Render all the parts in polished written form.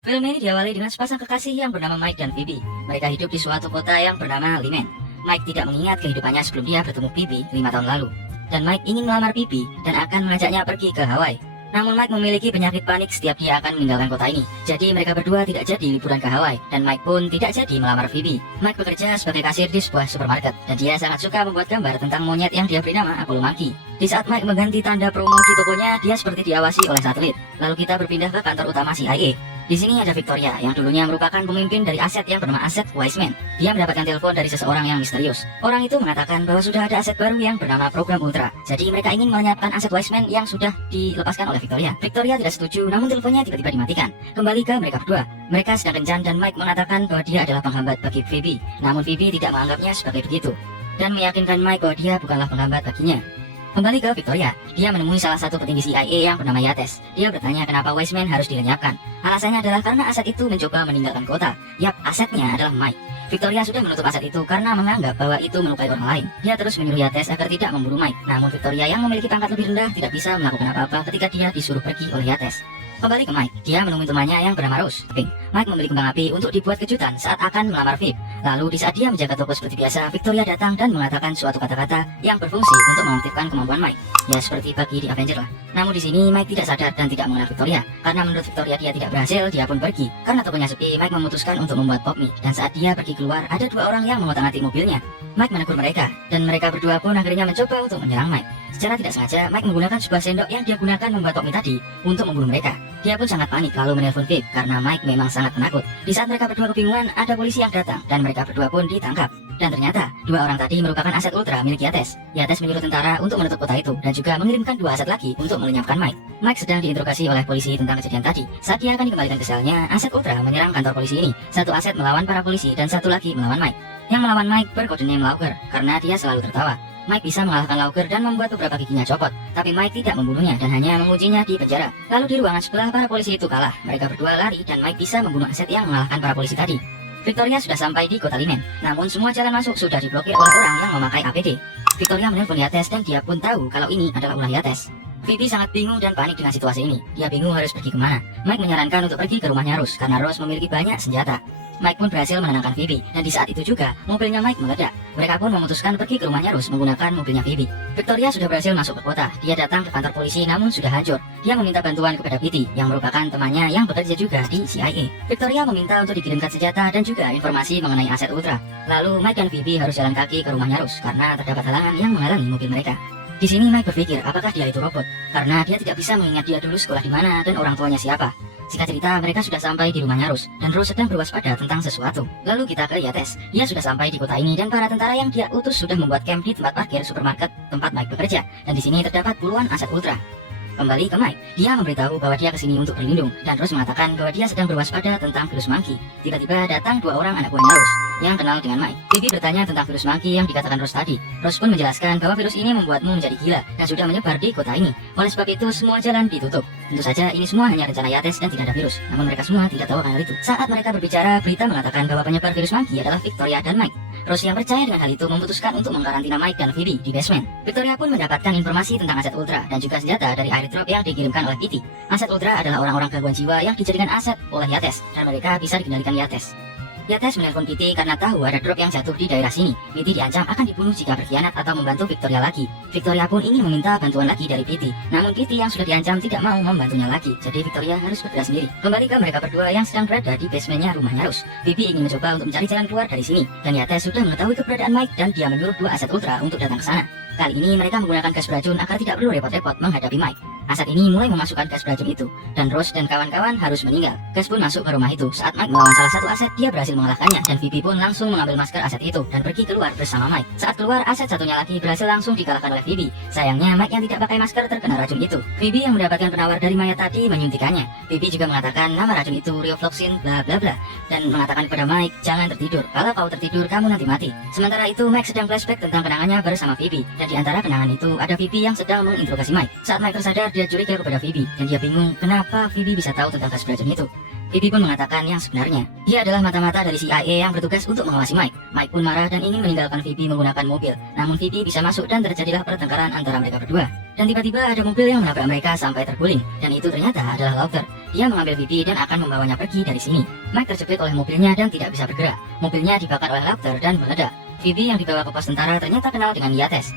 Film ini diawali dengan sepasang kekasih yang bernama Mike dan Phoebe. Mereka hidup di suatu kota yang bernama Limen. Mike tidak mengingat kehidupannya sebelum dia bertemu Phoebe 5 tahun lalu. Dan Mike ingin melamar Phoebe dan akan mengajaknya pergi ke Hawaii. Namun Mike memiliki penyakit panik setiap dia akan meninggalkan kota ini. Jadi mereka berdua tidak jadi liburan ke Hawaii dan Mike pun tidak jadi melamar Phoebe. Mike bekerja sebagai kasir di sebuah supermarket dan dia sangat suka membuat gambar tentang monyet yang dia beri nama Apollo Monkey. Di saat Mike mengganti tanda promo di tokonya, dia seperti diawasi oleh satelit. Lalu kita berpindah ke kantor utama CIA. Di sini ada Victoria yang dulunya merupakan pemimpin dari aset yang bernama Aset Wiseman. Dia mendapatkan telepon dari seseorang yang misterius. Orang itu mengatakan bahwa sudah ada aset baru yang bernama Program Ultra. Jadi mereka ingin melenyapkan aset Wiseman yang sudah dilepaskan oleh Victoria. Victoria tidak setuju, namun teleponnya tiba-tiba dimatikan. Kembali ke mereka berdua. Mereka sedang kencan dan Mike mengatakan bahwa dia adalah penghambat bagi Phoebe. Namun Phoebe tidak menganggapnya sebagai begitu dan meyakinkan Mike bahwa dia bukanlah penghambat baginya. Kembali ke Victoria, dia menemui salah satu petinggi CIA yang bernama Yates. Dia bertanya kenapa Wiseman harus dilenyapkan. Alasannya adalah karena aset itu mencoba meninggalkan kota. Yap, asetnya adalah Mike. Victoria sudah menutup aset itu karena menganggap bahwa itu melukai orang lain. Dia terus menyuruh Yates agar tidak memburu Mike. Namun Victoria yang memiliki pangkat lebih rendah tidak bisa melakukan apa-apa ketika dia disuruh pergi oleh Yates. Kembali ke Mike, dia menemui temannya yang bernama Rose. Mike membeli kembang api untuk dibuat kejutan saat akan melamar Viv. Lalu di saat dia menjaga toko seperti biasa, Victoria datang dan mengatakan suatu kata-kata yang berfungsi untuk mengaktifkan kemampuan Mike. Ya seperti bagi di Avenger lah. Namun di sini Mike tidak sadar dan tidak mengenal Victoria. Karena menurut Victoria dia tidak berhasil, dia pun pergi. Karena tokonya sepi, Mike memutuskan untuk membuat pop mie. Dan saat dia pergi keluar, ada dua orang yang mengotak-atik mobilnya. Mike menegur mereka, dan mereka berdua pun akhirnya mencoba untuk menyerang Mike. Secara tidak sengaja, Mike menggunakan sebuah sendok yang dia gunakan membuat pop mie tadi untuk membunuh mereka. Dia pun sangat panik lalu menelpon Viv karena Mike memang sangat penakut. Di saat mereka berdua kebingungan, ada polisi yang datang dan mereka berdua pun ditangkap. Dan ternyata, dua orang tadi merupakan aset ultra milik Yates. Yates menyuruh tentara untuk menutup kota itu dan juga mengirimkan dua aset lagi untuk melenyapkan Mike. Mike sedang diinterogasi oleh polisi tentang kejadian tadi. Saat dia akan dikembalikan ke selnya, aset ultra menyerang kantor polisi ini. Satu aset melawan para polisi dan satu lagi melawan Mike. Yang melawan Mike berkode name Lauker karena dia selalu tertawa. Mike bisa mengalahkan Lauker dan membuat beberapa giginya copot. Tapi Mike tidak membunuhnya dan hanya mengujinya di penjara. Lalu di ruangan sebelah para polisi itu kalah. Mereka berdua lari dan Mike bisa membunuh aset yang mengalahkan para polisi tadi. Victoria sudah sampai di kota Limen, namun semua jalan masuk sudah diblokir oleh orang yang memakai APD. Victoria menelpon Yates dan dia pun tahu kalau ini adalah ulah Yates. Phoebe sangat bingung dan panik dengan situasi ini. Dia bingung harus pergi kemana. Mike menyarankan untuk pergi ke rumahnya Rose karena Rose memiliki banyak senjata. Mike pun berhasil menenangkan Phoebe, dan di saat itu juga mobilnya Mike meledak. Mereka pun memutuskan pergi ke rumahnya Rose menggunakan mobilnya Phoebe. Victoria sudah berhasil masuk ke kota. Dia datang ke kantor polisi namun sudah hancur. Dia meminta bantuan kepada Petey yang merupakan temannya yang bekerja juga di CIA. Victoria meminta untuk dikirimkan senjata dan juga informasi mengenai aset ultra. Lalu Mike dan Phoebe harus jalan kaki ke rumahnya Rose karena terdapat halangan yang menghalangi mobil mereka. Di sini Mike berpikir apakah dia itu robot, karena dia tidak bisa mengingat dia dulu sekolah di mana dan orang tuanya siapa. Singkat cerita, mereka sudah sampai di rumahnya Rose, dan Rose sedang berwaspada tentang sesuatu. Lalu kita ke Yates. Dia sudah sampai di kota ini, dan para tentara yang dia utus sudah membuat camp di tempat parkir supermarket tempat Mike bekerja. Dan di sini terdapat puluhan aset ultra. Kembali ke Mike, dia memberitahu bahwa dia kesini untuk berlindung, dan Rose mengatakan bahwa dia sedang berwaspada tentang virus monkey. Tiba-tiba datang dua orang anak buahnya Rose yang kenal dengan Mike. Phoebe bertanya tentang virus monkey yang dikatakan Rose tadi. Rose pun menjelaskan bahwa virus ini membuatmu menjadi gila dan sudah menyebar di kota ini. Oleh sebab itu semua jalan ditutup. Tentu saja ini semua hanya rencana Yates dan tidak ada virus. Namun mereka semua tidak tahu akan hal itu. Saat mereka berbicara, berita mengatakan bahwa penyebar virus monkey adalah Victoria dan Mike. Rose yang percaya dengan hal itu memutuskan untuk mengkarantina Mike dan Phoebe di basement. Victoria pun mendapatkan informasi tentang aset ultra dan juga senjata dari airdrop yang dikirimkan oleh Petey. Aset ultra adalah orang-orang gangguan jiwa yang dijadikan aset oleh Yates dan mereka bisa dikendalikan Yates. Yates menelpon Petey karena tahu ada drop yang jatuh di daerah sini. Petey diancam akan dibunuh jika berkhianat atau membantu Victoria lagi. Victoria pun ingin meminta bantuan lagi dari Petey. Namun Petey yang sudah diancam tidak mau membantunya lagi. Jadi Victoria harus bergerak sendiri. Kembali ke mereka berdua yang sedang berada di basementnya rumahnya Rose. Phoebe ingin mencoba untuk mencari jalan keluar dari sini. Dan Yates sudah mengetahui keberadaan Mike dan dia menyuruh dua aset ultra untuk datang ke sana. Kali ini mereka menggunakan gas beracun agar tidak perlu repot-repot menghadapi Mike. Aset ini mulai memasukkan gas beracun itu, dan Rose dan kawan-kawan harus meninggal. Gas pun masuk ke rumah itu. Saat Mike melawan salah satu aset, dia berhasil mengalahkannya, dan Phoebe pun langsung mengambil masker aset itu dan pergi keluar bersama Mike. Saat keluar, aset satunya lagi berhasil langsung dikalahkan oleh Phoebe. Sayangnya Mike yang tidak pakai masker terkena racun itu. Phoebe yang mendapatkan penawar dari mayat tadi menyuntikannya. Phoebe juga mengatakan nama racun itu Riofloxin bla bla bla, dan mengatakan kepada Mike, jangan tertidur. Kalau kau tertidur, kamu nanti mati. Sementara itu Mike sedang flashback tentang kenangannya bersama Phoebe, dan di antara kenangan itu ada Phoebe yang sedang menginterogasi Mike. Saat Mike tersadar, dia curiga kepada Phoebe, dan dia bingung kenapa Phoebe bisa tahu tentang gas beracun itu. Phoebe pun mengatakan yang sebenarnya. Dia adalah mata-mata dari CIA yang bertugas untuk mengawasi Mike. Mike pun marah dan ingin meninggalkan Phoebe menggunakan mobil. Namun Phoebe bisa masuk dan terjadilah pertengkaran antara mereka berdua. Dan tiba-tiba ada mobil yang menabrak mereka sampai terguling. Dan itu ternyata adalah Lauker. Dia mengambil Phoebe dan akan membawanya pergi dari sini. Mike terjepit oleh mobilnya dan tidak bisa bergerak. Mobilnya dibakar oleh Laughter dan meledak. Phoebe yang dibawa ke pos tentara ternyata kenal dengan Yates.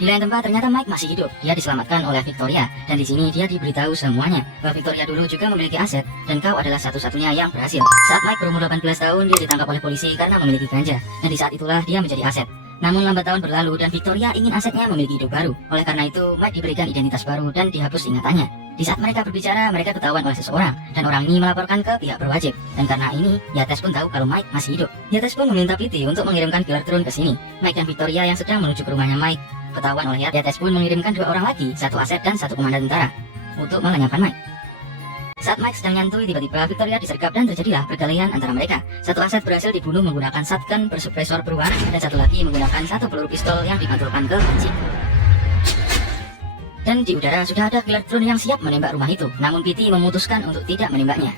Di lain tempat ternyata Mike masih hidup. Dia diselamatkan oleh Victoria dan di sini dia diberitahu semuanya bahwa Victoria dulu juga memiliki aset dan kau adalah satu-satunya yang berhasil. Saat Mike berumur 18 tahun dia ditangkap oleh polisi karena memiliki ganja dan di saat itulah dia menjadi aset. Namun lambat tahun berlalu dan Victoria ingin asetnya memiliki hidup baru. Oleh karena itu Mike diberikan identitas baru dan dihapus ingatannya. Di saat mereka berbicara, mereka ketahuan oleh seseorang dan orang ini melaporkan ke pihak berwajib. Dan karena ini, Yates pun tahu kalau Mike masih hidup. Yates pun meminta Pity untuk mengirimkan Killer Drone ke sini. Mike dan Victoria yang sedang menuju ke rumahnya Mike ketahuan oleh Yates pun mengirimkan 2 orang lagi, 1 aset dan 1 komandan tentara untuk melenyapkan Mike. Saat Mike sedang nyantui, tiba-tiba Victoria disergap dan terjadilah perkelahian antara mereka. 1 aset berhasil dibunuh menggunakan shotgun bersuppressor berwarna dan 1 lagi menggunakan 1 peluru pistol yang dipantulkan ke panci. Dan di udara sudah ada Killer Drone yang siap menembak rumah itu. Namun Pity memutuskan untuk tidak menembaknya.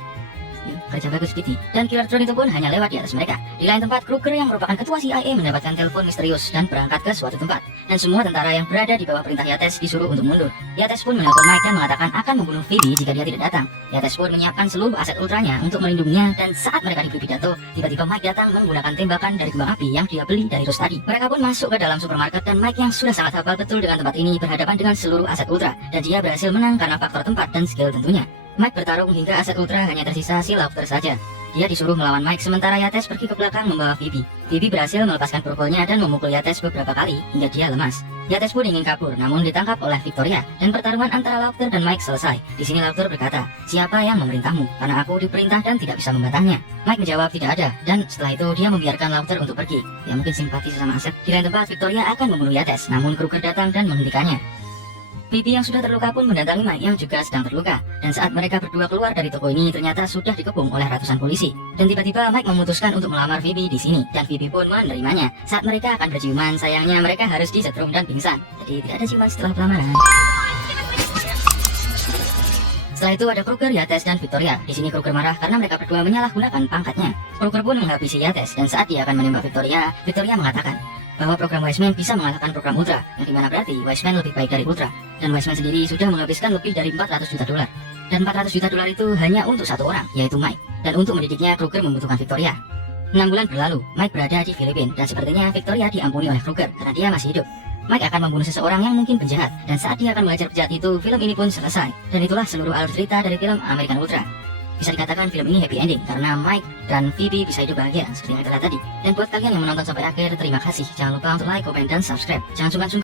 Kerja bagus Pity. Dan Killer Drone itu pun hanya lewat di atas mereka. Di lain tempat, Kruger yang merupakan ketua CIA mendapatkan telepon misterius dan berangkat ke suatu tempat. Dan semua tentara yang berada di bawah perintah Yates disuruh untuk mundur. Yates pun menelpon Mike dan mengatakan akan membunuh Phoebe jika dia tidak datang. Yates pun menyiapkan seluruh aset ultranya untuk melindunginya dan saat mereka diberi pidato, tiba-tiba Mike datang menggunakan tembakan dari kembang api yang dia beli dari Rustadi. Mereka pun masuk ke dalam supermarket dan Mike yang sudah sangat hafal betul dengan tempat ini berhadapan dengan seluruh aset ultra dan dia berhasil menang karena faktor tempat dan skill tentunya. Mike bertarung hingga aset ultra hanya tersisa si Laughter saja. Dia disuruh melawan Mike sementara Yates pergi ke belakang membawa Phoebe. Phoebe berhasil melepaskan pukulnya dan memukul Yates beberapa kali hingga dia lemas. Yates pun ingin kabur namun ditangkap oleh Victoria dan pertarungan antara Laughter dan Mike selesai. Di sini Laughter berkata, "Siapa yang memerintahmu? Karena aku diperintah dan tidak bisa membatangnya." Mike menjawab tidak ada dan setelah itu dia membiarkan Laughter untuk pergi. Dia mungkin simpati sesama aset. Di lain tempat Victoria akan membunuh Yates namun Kruger datang dan menghentikannya. Phoebe yang sudah terluka pun mendatangi Mike yang juga sedang terluka. Dan saat mereka berdua keluar dari toko ini ternyata sudah dikepung oleh ratusan polisi. Dan tiba-tiba Mike memutuskan untuk melamar Phoebe di sini dan Phoebe pun menerimanya. Saat mereka akan berciuman, sayangnya mereka harus disetrum dan pingsan. Jadi tidak ada ciuman setelah pelamaran. Setelah itu ada Kruger, Yates, dan Victoria. Di sini Kruger marah karena mereka berdua menyalahgunakan pangkatnya. Kruger pun menghabisi Yates dan saat dia akan menembak Victoria, Victoria mengatakan bahwa program Wiseman bisa mengalahkan program Ultra, yang dimana berarti Wiseman lebih baik dari Ultra. Dan Wiseman sendiri sudah menghabiskan lebih dari 400 juta dolar. Dan 400 juta dolar itu hanya untuk 1 orang, yaitu Mike. Dan untuk mendidiknya, Kruger membutuhkan Victoria. 6 bulan berlalu, Mike berada di Filipina, dan sepertinya Victoria diampuni oleh Kruger karena dia masih hidup. Mike akan membunuh seseorang yang mungkin penjahat, dan saat dia akan mengajar penjahat itu, film ini pun selesai. Dan itulah seluruh alur cerita dari film American Ultra. Bisa dikatakan film ini happy ending karena Mike dan Phoebe bisa hidup bahagia seperti yang kita lihat tadi. Dan buat kalian yang menonton sampai akhir, terima kasih. Jangan lupa untuk like, comment, dan subscribe. Jangan sungkan-sungkan